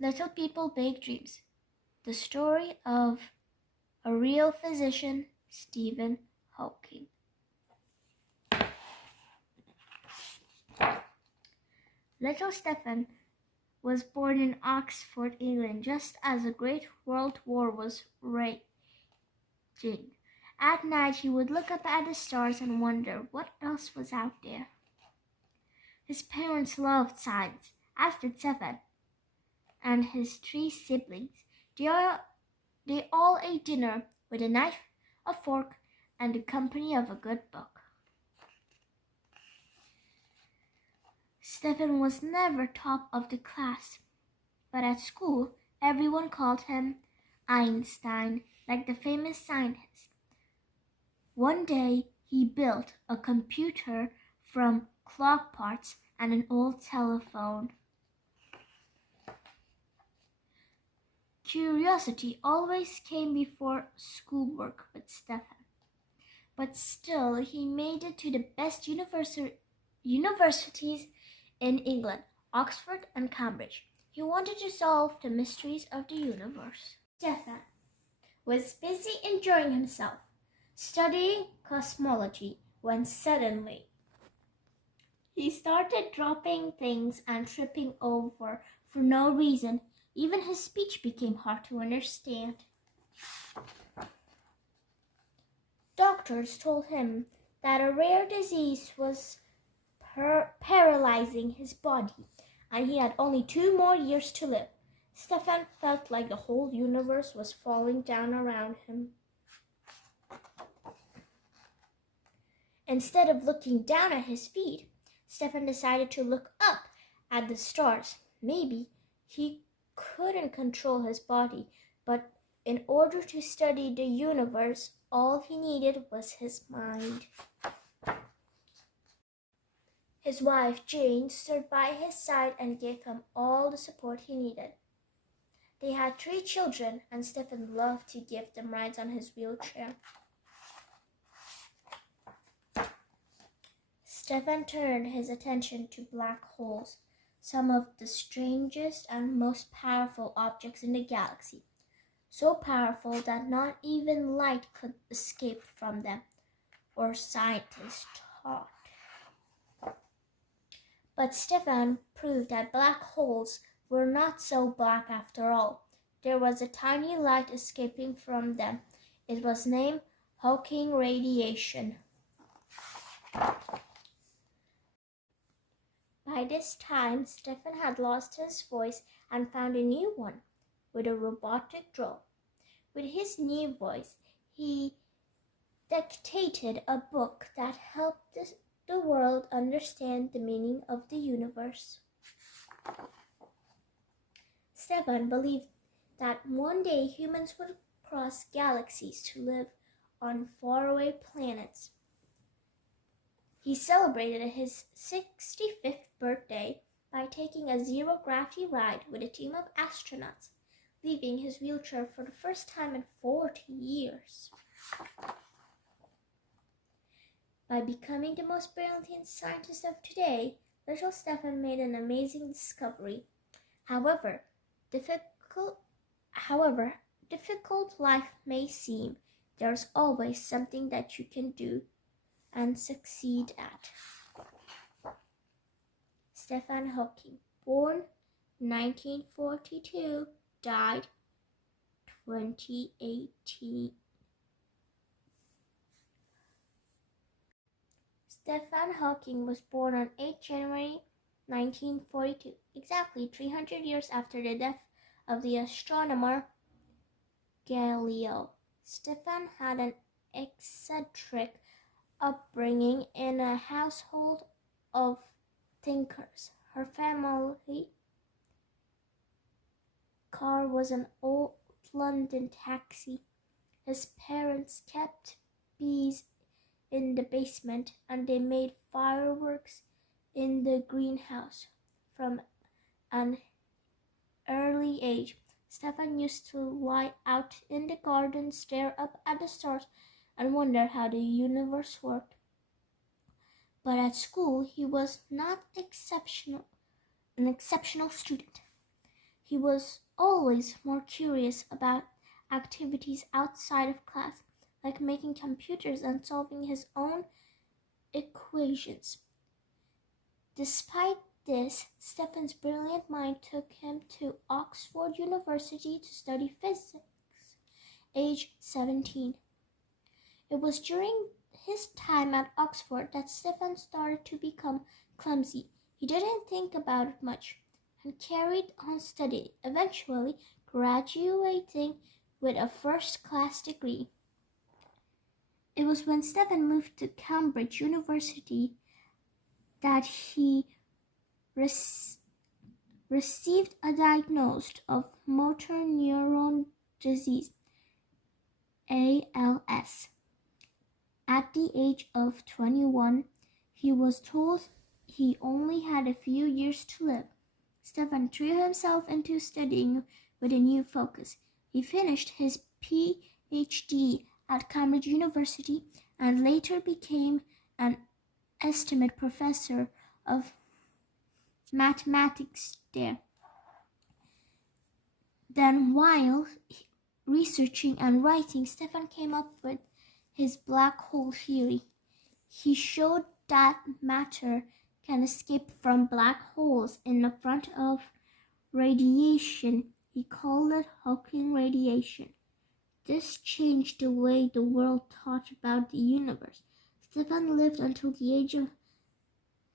Little People Big Dreams. The story of a real physician, Stephen Hawking. Little Stephen was born in Oxford, England, just as a great world war was raging. At night he would look up at the stars and wonder what else was out there. His parents loved science, as did Stephen and his 3 siblings. They all ate dinner with a knife, a fork, and the company of a good book. Stephen was never top of the class, but at school everyone called him Einstein, like the famous scientist. One day he built a computer from clock parts and an old telephone. Curiosity always came before schoolwork with Stephen, but still he made it to the best universities in England, Oxford and Cambridge. He wanted to solve the mysteries of the universe. Stephen was busy enjoying himself, studying cosmology, when suddenly he started dropping things and tripping over for no reason. Even his speech became hard to understand. Doctors told him that a rare disease was paralyzing his body, and he had only 2 more years to live. Stephen felt like the whole universe was falling down around him. Instead of looking down at his feet, Stephen decided to look up at the stars. Maybe he couldn't control his body, but in order to study the universe, all he needed was his mind. His wife, Jane, stood by his side and gave him all the support he needed. They had 3 children, and Stephen loved to give them rides on his wheelchair. Stephen turned his attention to black holes, some of the strangest and most powerful objects in the galaxy, so powerful that not even light could escape from them, or scientists thought. But Stephen proved that black holes were not so black after all. There was a tiny light escaping from them. It was named Hawking radiation. By this time, Stephen had lost his voice and found a new one with a robotic draw. With his new voice, he dictated a book that helped the world understand the meaning of the universe. Stephen believed that one day humans would cross galaxies to live on faraway planets. He celebrated his 65th birthday by taking a zero-gravity ride with a team of astronauts, leaving his wheelchair for the first time in 40 years. By becoming the most brilliant scientist of today, little Stephen made an amazing discovery. However difficult life may seem, there's always something that you can do and succeed at. Stephen Hawking, born 1942, died 2018. Stephen Hawking was born on 8 January 1942, exactly 300 years after the death of the astronomer Galileo. Stephen had an eccentric upbringing in a household of thinkers. Her family car was an old London taxi. His parents kept bees in the basement, and they made fireworks in the greenhouse. From an early age, Stephen used to lie out in the garden, stare up at the stars, and wonder how the universe worked. But at school, he was not an exceptional student. He was always more curious about activities outside of class, like making computers and solving his own equations. Despite this, Stephen's brilliant mind took him to Oxford University to study physics, age 17. It was during his time at Oxford that Stephen started to become clumsy. He didn't think about it much and carried on studying, eventually graduating with a first-class degree. It was when Stephen moved to Cambridge University that he received a diagnosis of motor neuron disease, ALS. At the age of 21, he was told he only had a few years to live. Stephen threw himself into studying with a new focus. He finished his PhD at Cambridge University and later became an estimate professor of mathematics there. Then, while researching and writing, Stephen came up with his black hole theory. He showed that matter can escape from black holes in the front of radiation. He called it Hawking radiation. This changed the way the world thought about the universe. Stephen lived until the age of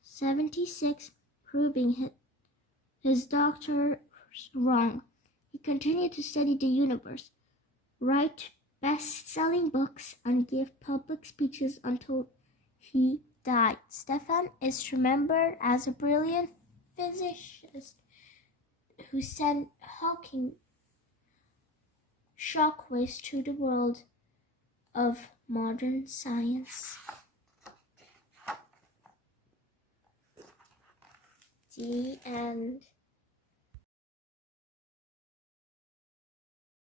76, proving his doctors wrong. He continued to study the universe, write best-selling books, and give public speeches until he died. Stephen is remembered as a brilliant physicist who sent Hawking shockwaves to the world of modern science. The end.